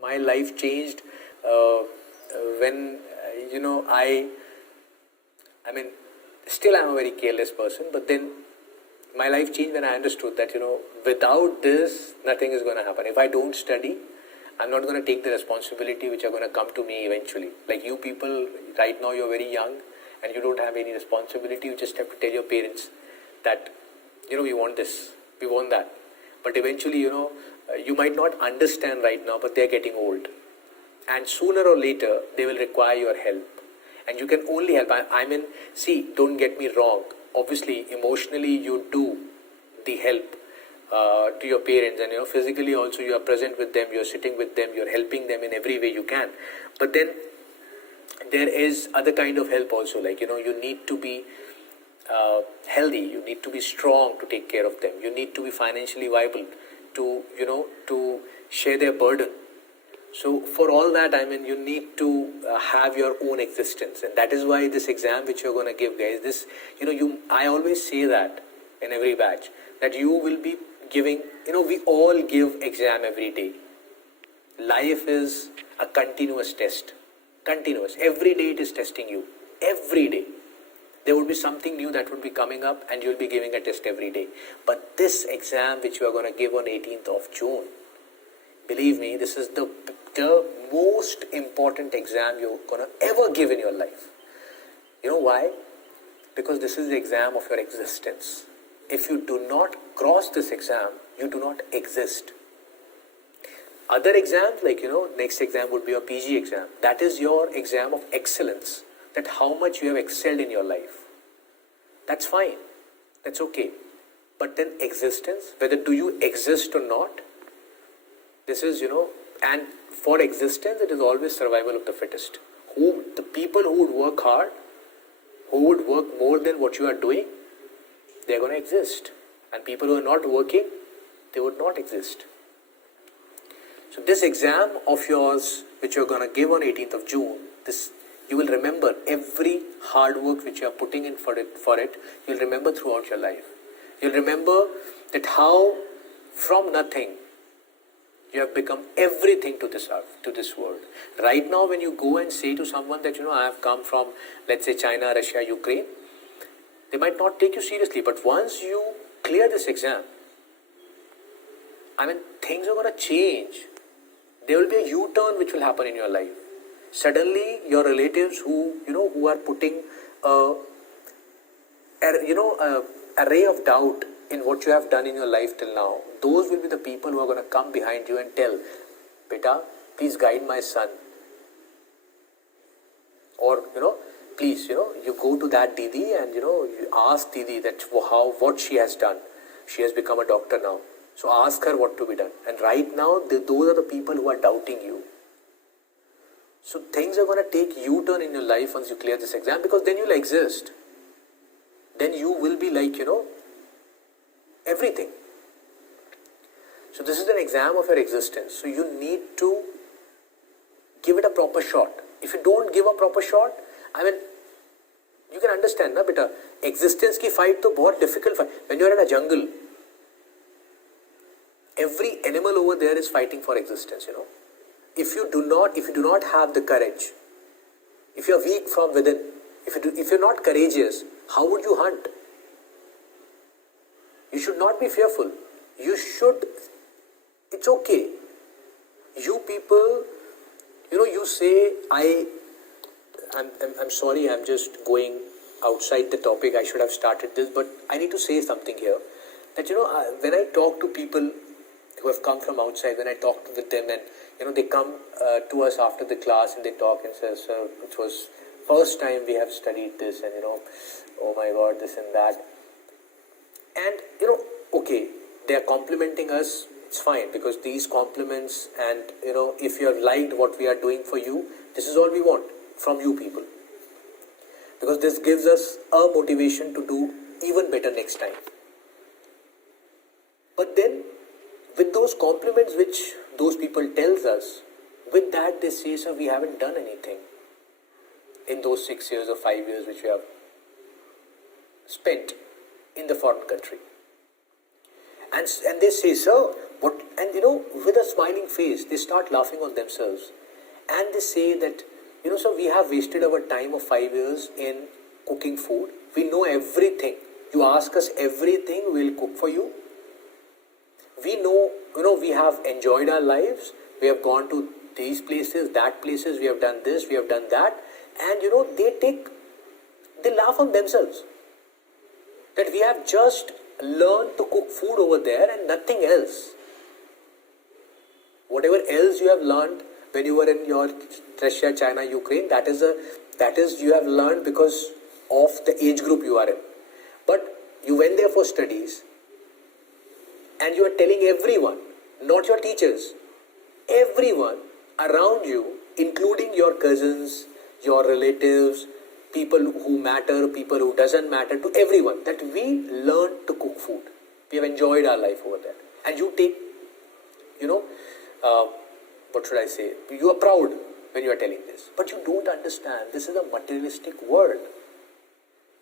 My life changed when, I mean, still I'm a very careless person, but then my life changed when I understood that, without this, nothing is going to happen. If I don't study, I'm not going to take the responsibility which are going to come to me eventually. Like you people, right now you're very young and you don't have any responsibility. You just have to tell your parents that, we want this, we want that. But eventually, you might not understand right now, but they're getting old. And sooner or later, they will require your help. And you can only help. See, don't get me wrong. Obviously, emotionally, you do the help to your parents. And, physically also, you are present with them. You're sitting with them. You're helping them in every way you can. But then, there is other kind of help also. Like, you need to be healthy. You need to be strong to take care of them. You need to be financially viable to, to share their burden. So for all that, you need to have your own existence. And that is why this exam which you're going to give, guys, I always say that in every batch, that you will be giving, we all give exam every day. Life is a continuous test. Continuous. Every day it is testing you. Every day. There would be something new that would be coming up and you'll be giving a test every day. But this exam which you are going to give on 18th of June, believe me, this is the most important exam you're going to ever give in your life. You know why? Because this is the exam of your existence. If you do not cross this exam, you do not exist. Other exams, like, next exam would be your PG exam. That is your exam of excellence. That how much you have excelled in your life. That's fine. That's okay. But then existence, whether do you exist or not, this is, and for existence, it is always survival of the fittest. The people who would work hard, who would work more than what you are doing, they're going to exist. And people who are not working, they would not exist. So this exam of yours, which you're going to give on 18th of June, you will remember every hard work which you are putting in for it, you'll remember throughout your life. You'll remember that how from nothing you have become everything to this earth, to this world. Right now, when you go and say to someone that, I have come from, let's say, China, Russia, Ukraine, they might not take you seriously. But once you clear this exam, things are going to change. There will be a U-turn which will happen in your life. Suddenly, your relatives who are putting a ray of doubt in what you have done in your life till now, those will be the people who are going to come behind you and tell, Beta, please guide my son. Or, please, you go to that Didi and, you ask Didi that what she has done. She has become a doctor now. So ask her what to be done. And right now, those are the people who are doubting you. So things are going to take U-turn in your life once you clear this exam, because then you'll exist. Then you will be like, everything. So this is an exam of your existence. So you need to give it a proper shot. If you don't give a proper shot, you can understand, na beta, existence ki fight to bahut difficult fight. When you're in a jungle, every animal over there is fighting for existence, If you do not have the courage, if you're weak from within, if you're not courageous, how would you hunt? You should not be fearful. It's okay. You people, you say, I'm sorry, I'm just going outside the topic. I should have started this, but I need to say something here. That, when I talk to people who have come from outside, when I talk with them and, they come to us after the class and they talk and say, Sir, it was first time we have studied this and, oh my God, this and that. And, okay, they are complimenting us, it's fine, because these compliments and, if you have liked what we are doing for you, this is all we want from you people. Because this gives us a motivation to do even better next time. But then, with those compliments which those people tells us, with that they say, sir, we haven't done anything in those 6 years or 5 years which we have spent in the foreign country. And they say, sir, And with a smiling face, they start laughing on themselves. And they say that, so we have wasted our time of 5 years in cooking food. We know everything. You ask us everything, we'll cook for you. We know, we have enjoyed our lives. We have gone to these places, that places. We have done this, we have done that. And, they laugh on themselves. That we have just learned to cook food over there and nothing else. Whatever else you have learned when you were in your Russia, China, Ukraine, that is you have learned because of the age group you are in. But you went there for studies and you are telling everyone, not your teachers, everyone around you, including your cousins, your relatives, people who matter, people who doesn't matter, to everyone, that we learned to cook food. We have enjoyed our life over there. And you take, what should I say? You are proud when you are telling this. But you don't understand, this is a materialistic world.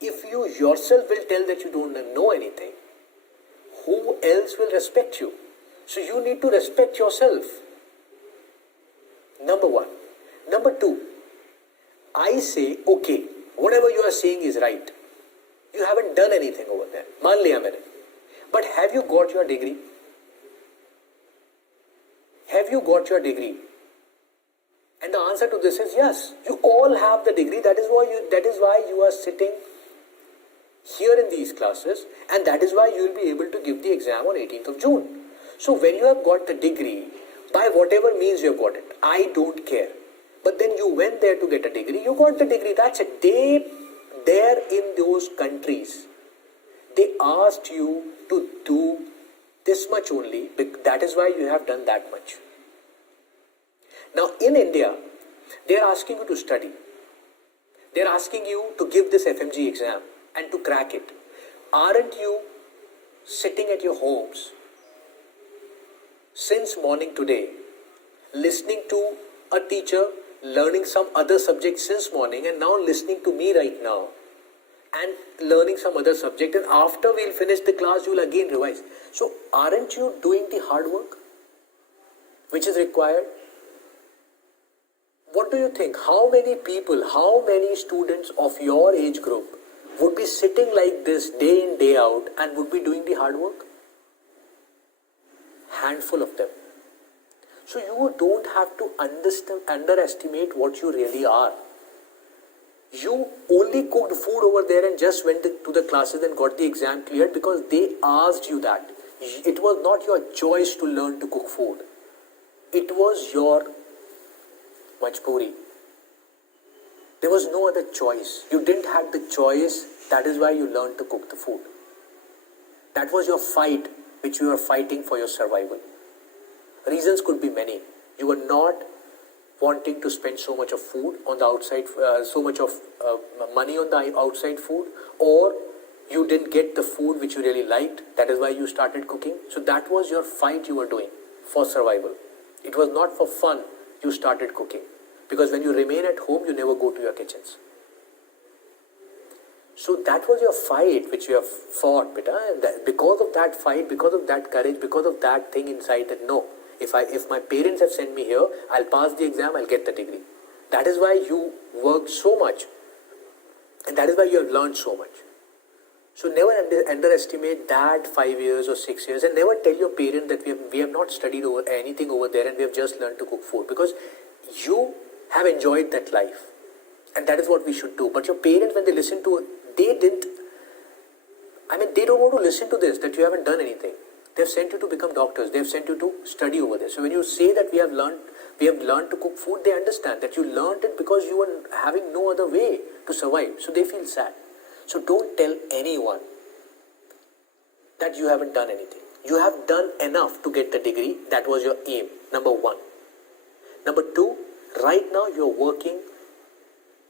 If you yourself will tell that you don't know anything, who else will respect you? So you need to respect yourself. Number one. Number two, I say, okay, whatever you are saying is right. You haven't done anything over there. मान लिया मैंने. But have you got your degree? Have you got your degree? And the answer to this is yes. You all have the degree. That is why you are sitting here in these classes, and that is why you will be able to give the exam on 18th of June. So when you have got the degree, by whatever means you have got it, I don't care. But then you went there to get a degree, you got the degree, that's it. There in those countries, they asked you to do this much only, that is why you have done that much. Now in India, they are asking you to study. They are asking you to give this FMGE exam and to crack it. Aren't you sitting at your homes since morning today, listening to a teacher, learning some other subject since morning, and now listening to me right now and learning some other subject, and after we'll finish the class, you'll again revise. So aren't you doing the hard work which is required? What do you think? How many people, how many students of your age group would be sitting like this day in, day out and would be doing the hard work? Handful of them. So you don't have to underestimate what you really are. You only cooked food over there and just went to the classes and got the exam cleared because they asked you that. It was not your choice to learn to cook food. It was your majboori. There was no other choice. You didn't have the choice. That is why you learned to cook the food. That was your fight, which you were fighting for your survival. Reasons could be many. You were not wanting to spend so much of food on the outside, so much of money on the outside food, or you didn't get the food which you really liked. That is why you started cooking. So that was your fight you were doing for survival. It was not for fun you started cooking. Because when you remain at home, you never go to your kitchens. So that was your fight which you have fought, beta. And because of that fight, because of that courage, because of that thing inside that no, if my parents have sent me here, I'll pass the exam, I'll get the degree. That is why you worked so much. And that is why you have learned so much. So never underestimate that 5 years or 6 years, and never tell your parent that we have not studied anything over there and we have just learned to cook food, because you have enjoyed that life. And that is what we should do. But your parents, when they listen to it, they don't want to listen to this, that you haven't done anything. They have sent you to become doctors. They have sent you to study over there. So when you say that we have learned to cook food, they understand that you learned it because you were having no other way to survive. So they feel sad. So don't tell anyone that you haven't done anything. You have done enough to get the degree. That was your aim, number one. Number two, right now you're working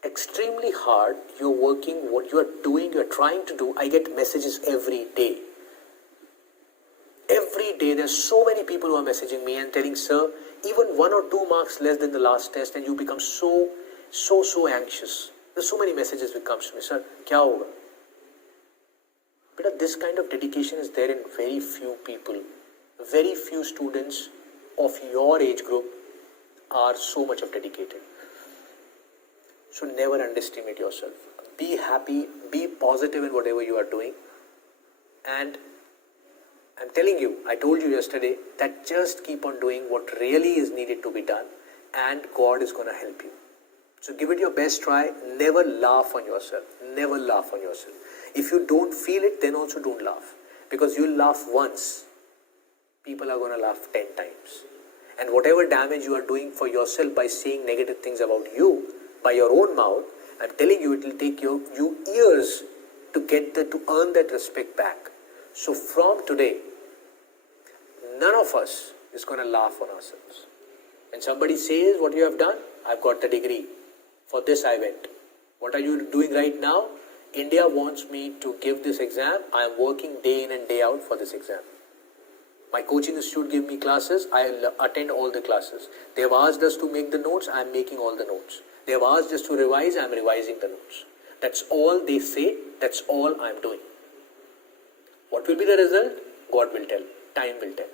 extremely hard. You're working what you are doing, you're trying to do. I get messages every day. Every day there's so many people who are messaging me and telling, sir, even 1 or 2 marks less than the last test and you become so anxious. There's so many messages which comes to me, sir, kya hoga? But this kind of dedication is there in very few people. very few students of your age group are so much of dedicated. So never underestimate yourself. Be happy, be positive in whatever you are doing. And I'm telling you, I told you yesterday that just keep on doing what really is needed to be done, and God is going to help you. So give it your best try. Never laugh on yourself. Never laugh on yourself. If you don't feel it, then also don't laugh. Because you'll laugh once, people are going to laugh 10 times. And whatever damage you are doing for yourself by saying negative things about you, by your own mouth, I'm telling you, it will take you years to earn that respect back. So from today, none of us is going to laugh on ourselves. When somebody says what you have done, I've got the degree. For this I went. What are you doing right now? India wants me to give this exam. I am working day in and day out for this exam. My coaching institute give me classes. I attend all the classes. They have asked us to make the notes. I am making all the notes. They have asked us to revise. I am revising the notes. That's all they say. That's all I am doing. What will be the result? God will tell. Time will tell.